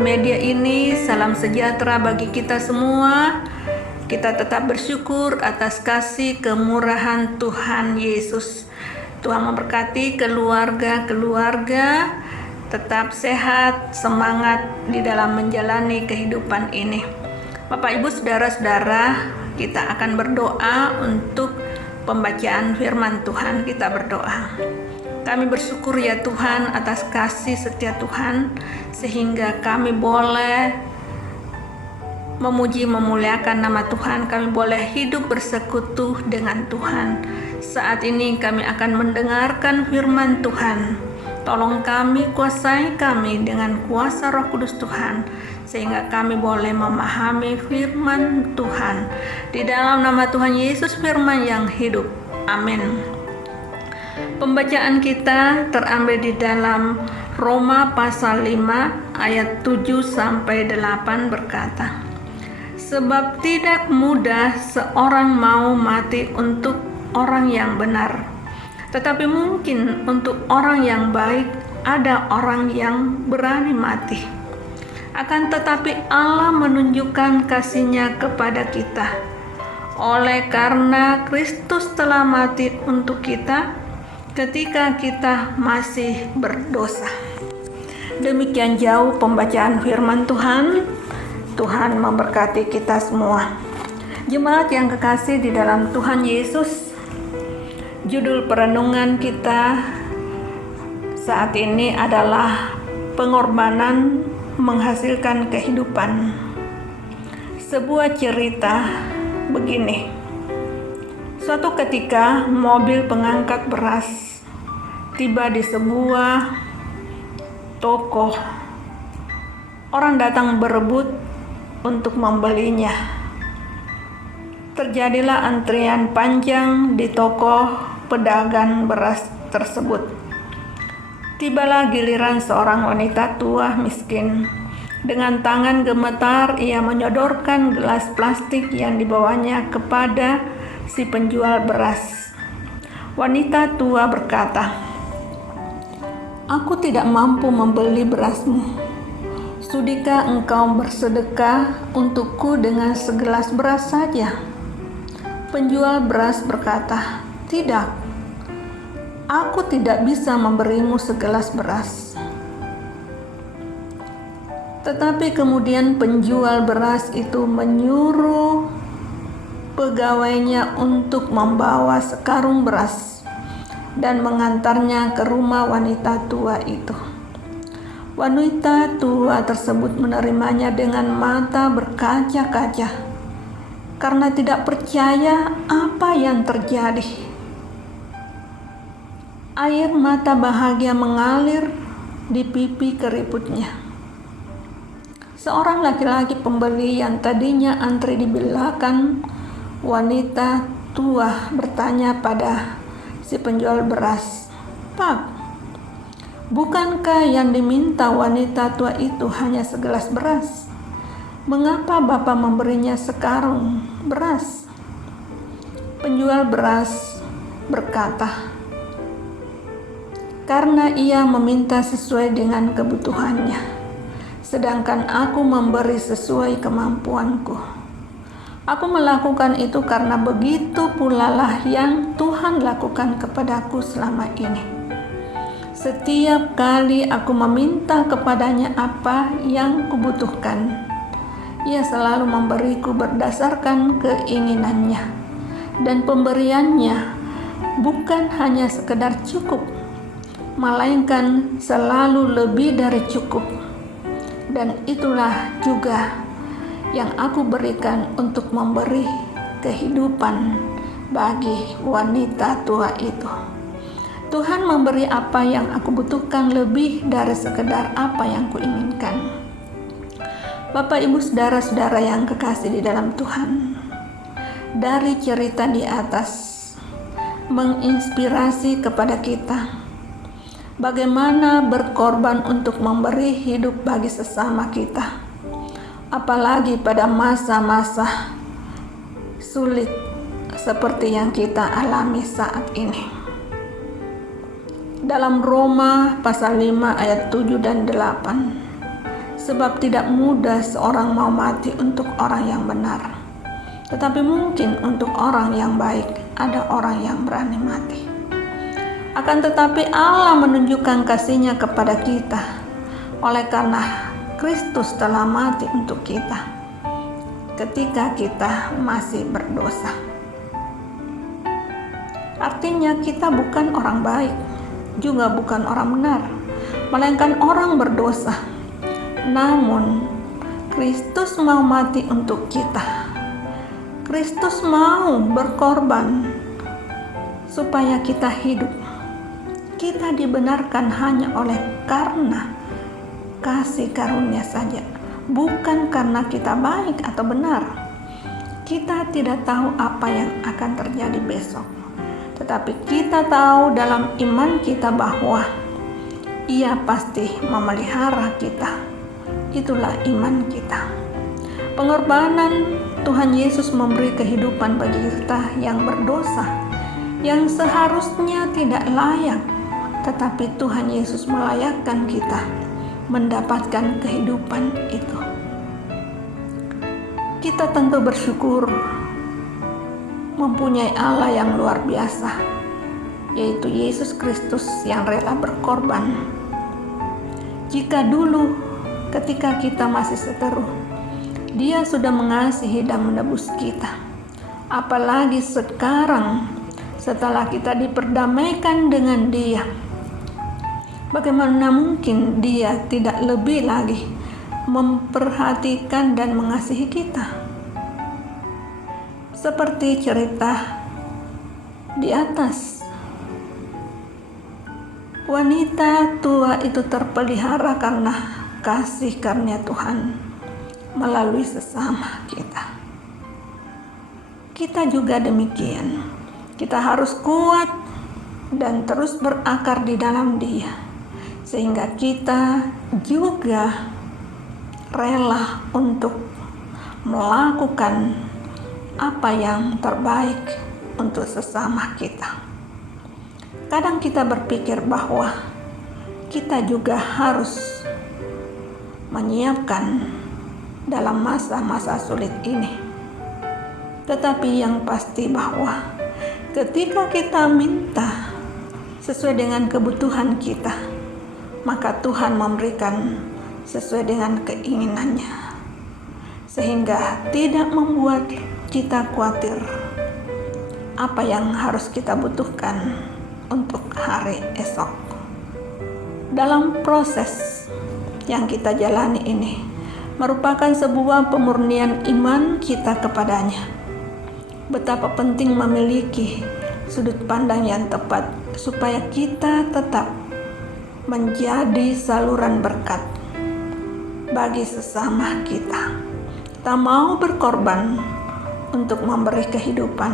media ini, salam sejahtera bagi kita semua. Kita tetap bersyukur atas kasih kemurahan Tuhan Yesus. Tuhan memberkati keluarga-keluarga, tetap sehat, semangat di dalam menjalani kehidupan ini. Bapak, Ibu, Saudara-saudara, kita akan berdoa untuk pembacaan firman Tuhan. Kita berdoa. Kami bersyukur ya Tuhan atas kasih setia Tuhan, sehingga kami boleh memuji memuliakan nama Tuhan. Kami boleh hidup bersekutu dengan Tuhan. Saat ini kami akan mendengarkan firman Tuhan. Tolong kami, kuasai kami dengan kuasa Roh Kudus Tuhan, sehingga kami boleh memahami firman Tuhan. Di dalam nama Tuhan Yesus, firman yang hidup. Amin. Pembacaan kita terambil di dalam Roma pasal 5 ayat 7-8 berkata, "Sebab tidak mudah seorang mau mati untuk orang yang benar, tetapi mungkin untuk orang yang baik ada orang yang berani mati. Akan tetapi Allah menunjukkan kasih-Nya kepada kita, oleh karena Kristus telah mati untuk kita ketika kita masih berdosa." Demikian jauh pembacaan firman Tuhan. Tuhan memberkati kita semua. Jemaat yang kekasih di dalam Tuhan Yesus, judul perenungan kita saat ini adalah pengorbanan menghasilkan kehidupan. Sebuah cerita begini. Suatu ketika mobil pengangkut beras tiba di sebuah toko. Orang datang berebut untuk membelinya. Terjadilah antrian panjang di toko pedagang beras tersebut. Tibalah giliran seorang wanita tua miskin. Dengan tangan gemetar ia menyodorkan gelas plastik yang dibawanya kepada si penjual beras. Wanita tua berkata, "Aku tidak mampu membeli berasmu. Sudikah engkau bersedekah untukku dengan segelas beras saja?" Penjual beras berkata, "Tidak, aku tidak bisa memberimu segelas beras." Tetapi kemudian penjual beras itu menyuruh pegawainya untuk membawa sekarung beras dan mengantarnya ke rumah wanita tua itu. Wanita tua tersebut menerimanya dengan mata berkaca-kaca karena tidak percaya apa yang terjadi. Air mata bahagia mengalir di pipi keriputnya. Seorang laki-laki pembeli yang tadinya antri di belakang wanita tua bertanya pada si penjual beras, "Pak, bukankah yang diminta wanita tua itu hanya segelas beras? Mengapa Bapak memberinya sekarung beras?" Penjual beras berkata, "Karena ia meminta sesuai dengan kebutuhannya, sedangkan aku memberi sesuai kemampuanku. Aku melakukan itu karena begitu pula lah yang Tuhan lakukan kepadaku selama ini. Setiap kali aku meminta kepadanya apa yang kubutuhkan, ia selalu memberiku berdasarkan keinginannya, dan pemberiannya bukan hanya sekedar cukup, melainkan selalu lebih dari cukup. Dan itulah juga yang aku berikan untuk memberi kehidupan bagi wanita tua itu. Tuhan memberi apa yang aku butuhkan lebih dari sekedar apa yang kuinginkan." Bapak, Ibu, Saudara-saudara yang kekasih di dalam Tuhan, dari cerita di atas menginspirasi kepada kita bagaimana berkorban untuk memberi hidup bagi sesama kita, apalagi pada masa-masa sulit seperti yang kita alami saat ini. Dalam Roma pasal 5 ayat 7 dan 8, sebab tidak mudah seorang mau mati untuk orang yang benar. Tetapi mungkin untuk orang yang baik ada orang yang berani mati. Akan tetapi Allah menunjukkan kasih-Nya kepada kita oleh karena Kristus telah mati untuk kita ketika kita masih berdosa. Artinya kita bukan orang baik, juga bukan orang benar, melainkan orang berdosa. Namun Kristus mau mati untuk kita. Kristus mau berkorban supaya kita hidup. Kita dibenarkan hanya oleh karena kasih karunia saja, bukan karena kita baik atau benar. Kita tidak tahu apa yang akan terjadi besok, tetapi kita tahu dalam iman kita bahwa Ia pasti memelihara kita. Itulah iman kita. Pengorbanan Tuhan Yesus memberi kehidupan bagi kita yang berdosa, yang seharusnya tidak layak, tetapi Tuhan Yesus melayakkan kita mendapatkan kehidupan itu. Kita tentu bersyukur mempunyai Allah yang luar biasa, yaitu Yesus Kristus yang rela berkorban. Jika dulu ketika kita masih seteru, Dia sudah mengasihi dan menebus kita, apalagi sekarang setelah kita diperdamaikan dengan Dia, bagaimana mungkin Dia tidak lebih lagi memperhatikan dan mengasihi kita? Seperti cerita di atas, wanita tua itu terpelihara karena kasih karunia Tuhan melalui sesama kita. Kita juga demikian. Kita harus kuat dan terus berakar di dalam Dia, sehingga kita juga rela untuk melakukan apa yang terbaik untuk sesama kita. Kadang kita berpikir bahwa kita juga harus menyiapkan dalam masa-masa sulit ini. Tetapi yang pasti bahwa ketika kita minta sesuai dengan kebutuhan kita, maka Tuhan memberikan sesuai dengan keinginannya, sehingga tidak membuat kita khawatir apa yang harus kita butuhkan untuk hari esok. Dalam proses yang kita jalani ini merupakan sebuah pemurnian iman kita kepadanya. Betapa penting memiliki sudut pandang yang tepat supaya kita tetap menjadi saluran berkat bagi sesama kita. Kita mau berkorban untuk memberi kehidupan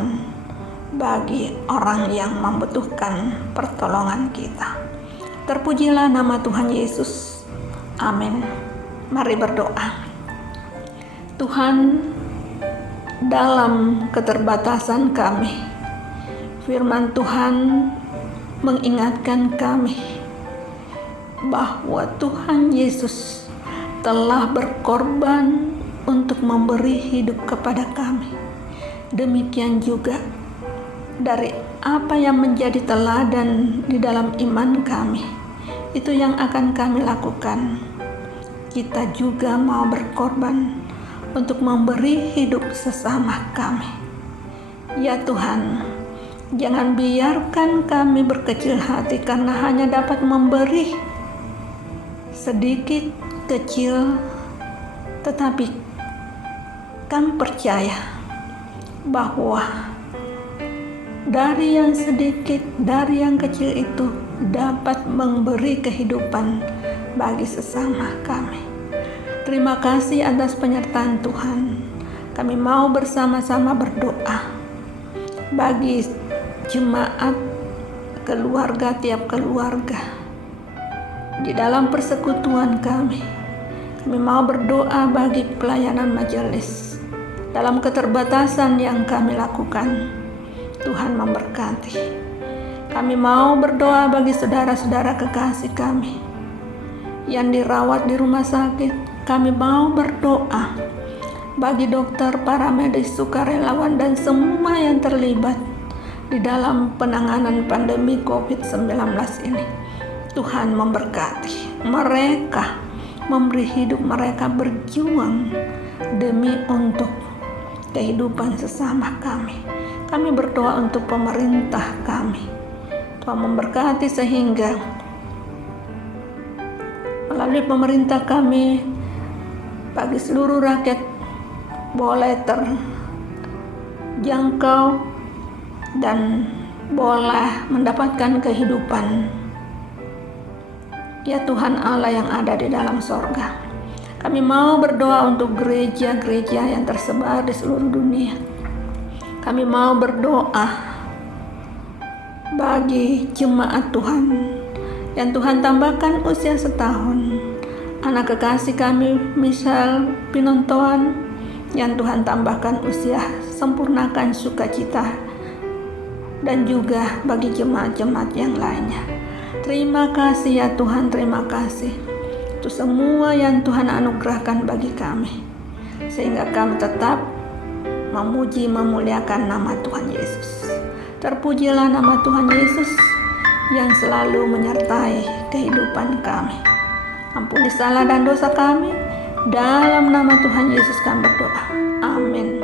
bagi orang yang membutuhkan pertolongan kita. Terpujilah nama Tuhan Yesus. Amin. Mari berdoa. Tuhan, dalam keterbatasan kami, firman Tuhan mengingatkan kami bahwa Tuhan Yesus telah berkorban untuk memberi hidup kepada kami. Demikian juga dari apa yang menjadi teladan di dalam iman kami, itu yang akan kami lakukan. Kita juga mau berkorban untuk memberi hidup sesama kami. Ya Tuhan, jangan biarkan kami berkecil hati karena hanya dapat memberi sedikit kecil, tetapi kami percaya bahwa dari yang sedikit, dari yang kecil itu dapat memberi kehidupan bagi sesama kami. Terima kasih atas penyertaan Tuhan. Kami mau bersama-sama berdoa bagi jemaat, keluarga, tiap keluarga di dalam persekutuan kami. Kami mau berdoa bagi pelayanan majelis. Dalam keterbatasan yang kami lakukan, Tuhan memberkati. Kami mau berdoa bagi saudara-saudara kekasih kami yang dirawat di rumah sakit, Kami mau berdoa bagi dokter, para medis, sukarelawan, dan semua yang terlibat di dalam penanganan pandemi COVID-19 ini. Tuhan memberkati mereka, memberi hidup mereka berjuang demi untuk kehidupan sesama kami. Kami berdoa untuk pemerintah kami. Tuhan memberkati sehingga melalui pemerintah kami, bagi seluruh rakyat boleh terjangkau dan boleh mendapatkan kehidupan, ya Tuhan Allah yang ada di dalam sorga. Kami mau berdoa untuk gereja-gereja yang tersebar di seluruh dunia. Kami mau berdoa bagi jemaat Tuhan yang Tuhan tambahkan usia setahun. Anak kekasih kami Michelle Pinontoan yang Tuhan tambahkan usia, sempurnakan sukacita, dan juga bagi jemaat-jemaat yang lainnya. Terima kasih ya Tuhan, terima kasih untuk semua yang Tuhan anugerahkan bagi kami, sehingga kami tetap memuji memuliakan nama Tuhan Yesus. Terpujilah nama Tuhan Yesus yang selalu menyertai kehidupan kami. Ampuni salah dan dosa kami, dalam nama Tuhan Yesus kami berdoa. Amin.